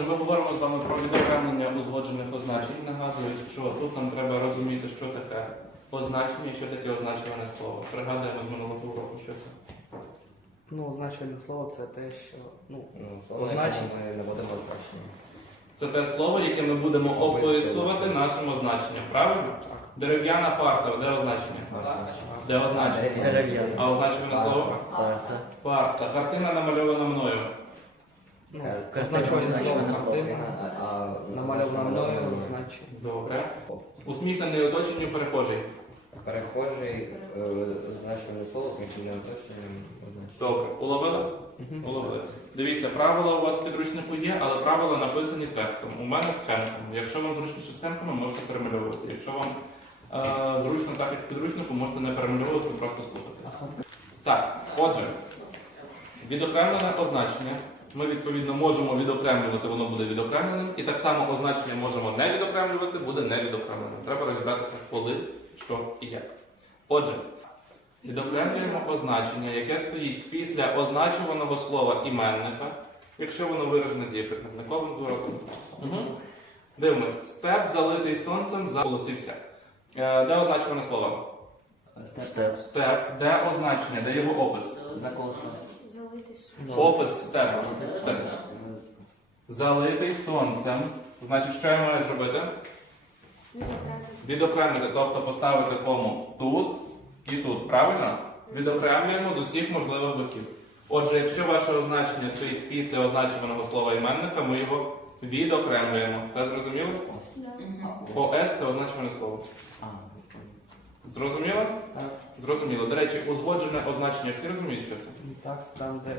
Ми говоримо з вами про відокремлення узгоджених означень. Нагадую, що тут нам треба розуміти, що таке означення, і що таке означуване слово. Пригадуємо з минулого уроку, що це. Ну, означення слово це те, що. Ну, Ну, Означення. ми не будемо значення. Це те слово, яке ми будемо описувати нашим означенням. Правильно? так. Дерев'яна парта, де означення? Де означення? Дерев'яна. А означуване слово? Парта. Парта. Картина намальована мною. Ну, Е, намальована значення. Добре. Усміхнений оточенню перехожий. Перехожий, е, значення слово оточенням означення. Добре. Уловили? Уловили. Дивіться, правила у вас в підручнику є, але правила написані текстом. У мене схемками. Якщо вам зручніше схемками, можете перемальовувати. Якщо вам е, зручно так, як в підручнику, можете не перемальовувати, просто слухати. Так, отже, відокремлене означення. Ми відповідно можемо відокремлювати, воно буде відокремленим. І так само означення можемо не відокремлювати, буде не відокремленим. Треба розібратися, коли, що і як. Отже, відокремлюємо означення, яке стоїть після означуваного слова іменника, якщо воно виражене дієприкметниковим зворотом. Угу. Дивимось. Степ залитий сонцем заголосився. Е, де означуване слово? Степ. Степ. Де означення? Де його опис? Залити Опис степу. Степ. Залитий сонцем. Значить, що я маю зробити? Відокремити, тобто поставити кому тут і тут. Правильно? Відокремлюємо з усіх можливих боків. Отже, якщо ваше означення стоїть після означуваного слова іменника, ми його відокремлюємо. Це зрозуміло? ОС це означуване слово. Зрозуміло? Так. Зрозуміло. До речі, узгоджене означення всі розуміють, що це? Так, там, де.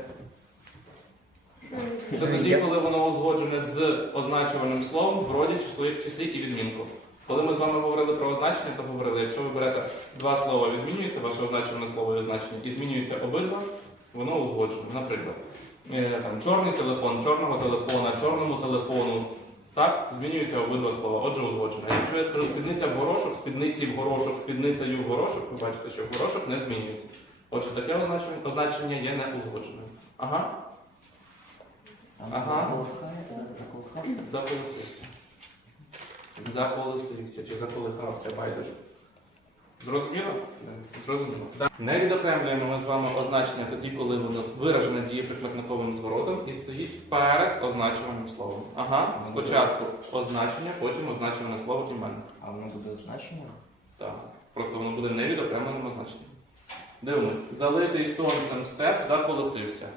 Це тоді, коли воно узгоджене з означуваним словом в роді, числі, числі і відмінку. Коли ми з вами говорили про означення, то говорили, якщо ви берете два слова, відмінюєте ваше означуване слово і означення, і змінюєте обидва, воно узгоджене. Наприклад, е, там, чорний телефон, чорного телефона, чорному телефону. Так, змінюються обидва слова. Отже, узгоджена. Якщо я скажу спідниця в горошок, спідниці в горошок, спідницею в горошок, ви бачите, що в горошок не змінюється. Отже, таке означення, означення є не узгодженим. Ага. Ага. Заколосився. Заколосився чи заколихався, байдуже. Зрозуміло? Зрозуміло. Не відокремлюємо ми з вами означення тоді, коли воно виражене дієприкметниковим зворотом і стоїть перед означуваним словом. Ага, спочатку означення, потім означуване слово іменник. А воно буде значення? Так. Просто воно буде невідокремленим означенням. Дивимось. Залитий сонцем степ заколосився.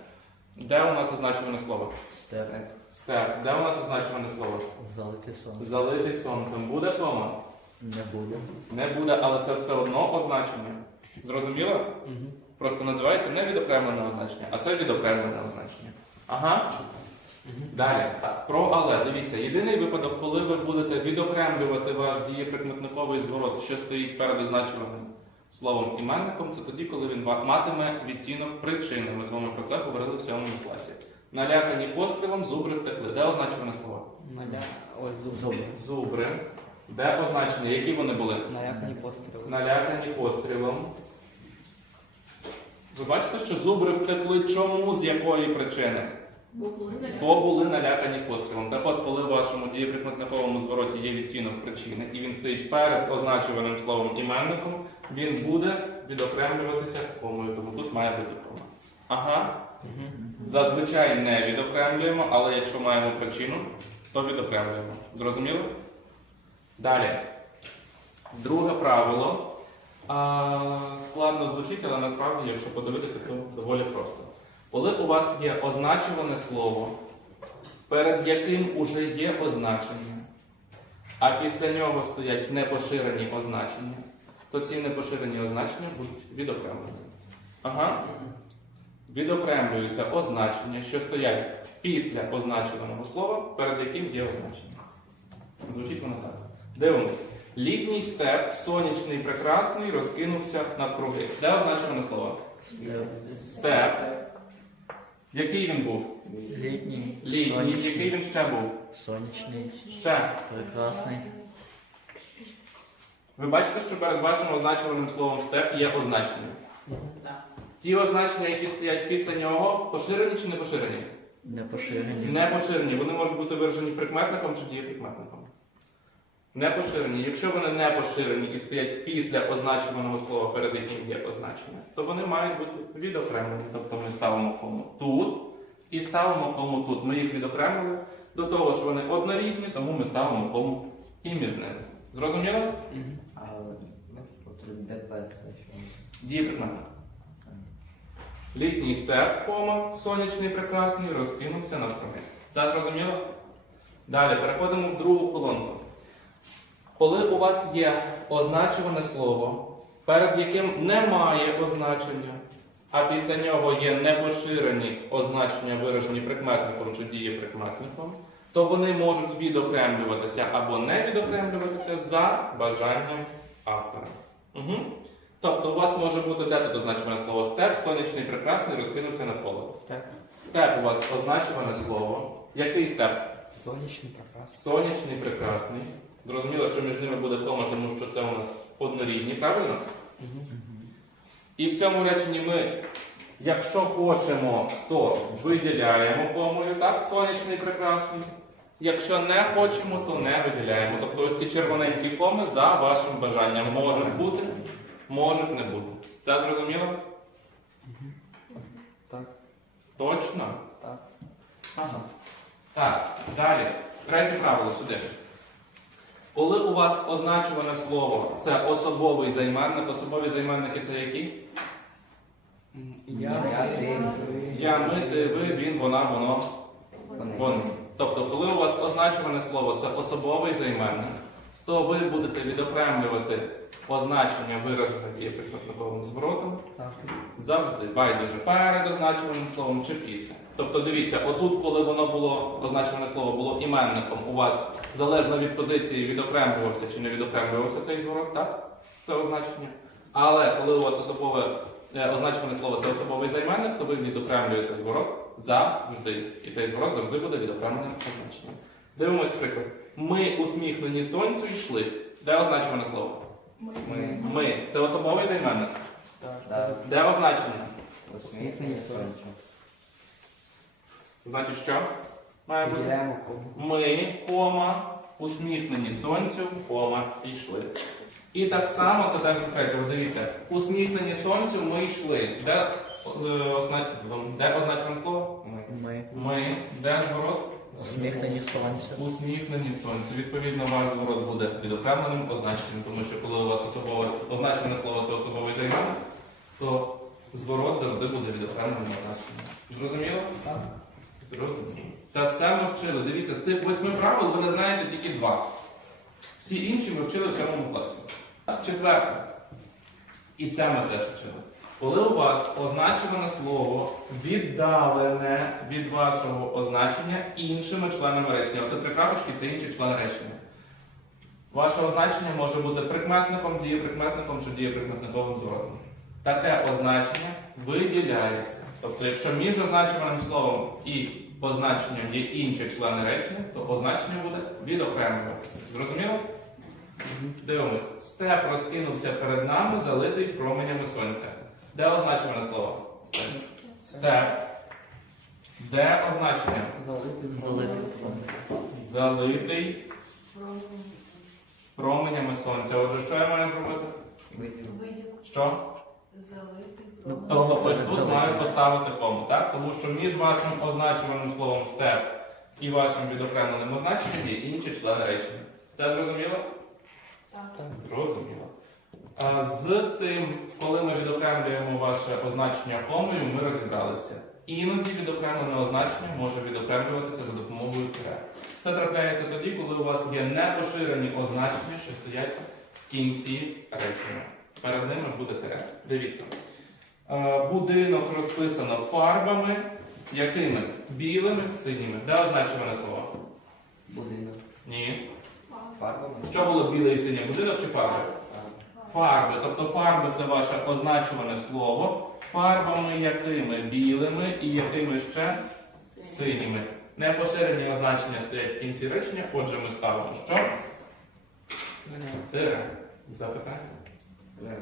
Де у нас означуване слово? Степ. Степ. Де у нас означуване слово? Залити сон. Залитий сонцем. Буде кома? Не буде. Не буде, але це все одно означення. Зрозуміло? Мгм. Просто називається не відокремлене означення, а це відокремлене означення. Ага. Далі. Так, про але. Дивіться, єдиний випадок, коли ви будете відокремлювати ваш дієприкметниковий зворот, що стоїть перед означуваним словом іменником, це тоді, коли він матиме відтінок причини. Ми з вами про це говорили в сьомому класі. Налякані пострілом, зубри втекли. Де означуване слово? Наля... Ось зуб. Зубри. Де означення? Які вони були? Налякані постріли. Налякані пострілом. Ви бачите, що зубри втекли чому? З якої причини? Бо були налякані пострілом. Так от, коли в вашому дієприкметниковому звороті є відтінок причини, і він стоїть перед означуваним словом іменником, він буде відокремлюватися комою, тому тут має бути кома. Ага. Зазвичай не відокремлюємо, але якщо маємо причину, то відокремлюємо. Зрозуміло? Далі. Друге правило. Складно звучить, але насправді, якщо подивитися, то доволі просто. Коли у вас є означуване слово, перед яким уже є означення, а після нього стоять непоширені означення, то ці непоширені означення будуть відокремлені. Ага. Відокремлюються означення, що стоять після означеного слова, перед яким є означення. Звучить воно так. Дивимось. Літній степ, сонячний, прекрасний, розкинувся навкруги. Де означене слово? Степ. Який він був? Літній, Літній. Який він ще був? сонячний, Ще. прекрасний. Ви бачите, що перед вашим означуваним словом степ є означення. Ті означення, які стоять після нього, поширені чи не поширені? Непоширені. Непоширені, вони можуть бути виражені прикметником чи дієприкметником. Непоширені. Якщо вони не поширені і стоять після означуваного слова, перед яким є означення, то вони мають бути відокремлені. Тобто ми ставимо кому тут і ставимо кому тут. Ми їх відокремили до того, що вони однорідні, тому ми ставимо кому і між ними. Зрозуміло? А ДП це що? Дієприкметник. Літній степ, кома, сонячний прекрасний, розкинувся навкруги. Це зрозуміло? Далі переходимо в другу колонку. Коли у вас є означуване слово, перед яким немає означення, а після нього є непоширені означення, виражені прикметником чи дієприкметником, то вони можуть відокремлюватися або не відокремлюватися за бажанням автора. Угу. Тобто у вас може бути де тут означене слово степ, сонячний, прекрасний, розкинувся над полем. Так. Степ у вас означене слово. Який степ? Сонячний прекрасний. Сонячний, прекрасний. Зрозуміло, що між ними буде кома, тому що це у нас однорідні, правильно? І в цьому реченні ми, якщо хочемо, то виділяємо комою, так, сонячний, прекрасний. Якщо не хочемо, то не виділяємо. Тобто ось ці червоненькі коми за вашим бажанням можуть бути, можуть не бути. Це зрозуміло? Так. Точно? Так. Ага. Так, далі. Третє правило сюди. Коли у вас означуване слово це особовий займенник, особові займенники це які? Я, Я, ти, Я, ми, ти, ви, він, вона, воно, вони. Тобто, коли у вас означуване слово це особовий займенник, то ви будете відокремлювати означення виражене дієприкметниковим зворотом завжди байдуже перед означуваним словом чи після. Тобто дивіться, отут, коли воно було означене слово було іменником, у вас залежно від позиції відокремлювався чи не відокремлювався цей зворот, так? Це означення. Але коли у вас особове е, означене слово це особовий займенник, то ви відокремлюєте зворот завжди. І цей зворот завжди буде відокремленим означенням. Дивимось приклад. Ми усміхнені сонцю йшли. Де означене слово? Ми. Ми. Це особовий займенник. Так. Так. Де означення? Усміхнені сонцю. Значить, що? Має бути. Кому. Ми, кома, усміхнені сонцю, кома, йшли. І так само це теж третє. Дивіться, усміхнені сонцю ми йшли. Де, е, озна... де означене слово? Ми. Ми. Де зворот? Усміхнені сонцю. Усміхнені сонцю. Відповідно, ваш зворот буде відокремленим означеним, тому що коли у вас особове означене слово це особовий займенник, то зворот завжди буде відокремленим означеним. Зрозуміло? Так. Зрозуміло. Це все ми вчили. Дивіться, з цих восьми правил ви не знаєте тільки два. Всі інші ми вчили в сьомому класі. Четверте. І це ми теж вчили. Коли у вас означене слово віддалене від вашого означення іншими членами речення. Оце три крапочки це інші члени речення. Ваше означення може бути прикметником, дієприкметником чи дієприкметниковим зворотом. Таке означення виділяється. Тобто, якщо між означуваним словом і позначенням є інші члени речення, то означення буде відокремлюватися. Зрозуміло? Дивимось. Степ розкинувся перед нами, залитий променями сонця. Де означене слово? Степ. Де означення? Залити. Залити. Залитий променями сонця. Отже, що я маю зробити? Виділ. Що? Ну, Тобто ось тут маю поставити кому, так? Тому що між вашим означуваним словом степ і вашим відокремленим означенням є інші члени речення. Це зрозуміло? Так. Зрозуміло. З тим, коли ми відокремлюємо ваше означення комою, ми розібралися. Іноді відокремлене означення може відокремлюватися за допомогою тире. Це трапляється тоді, коли у вас є непоширені означення, що стоять в кінці речення. Перед ними буде тире. Дивіться. Е, Будинок розписано фарбами, якими? Білими, синіми. Де означене слово? Будинок. Ні. Фарбами. Що було біле і синє? Будинок чи фарби? Фарби. Тобто фарби це ваше означуване слово. Фарбами якими? Білими і якими ще синіми. Непоширені означення стоять в кінці речення, отже, ми ставимо що? Тире. Запитання? Лев.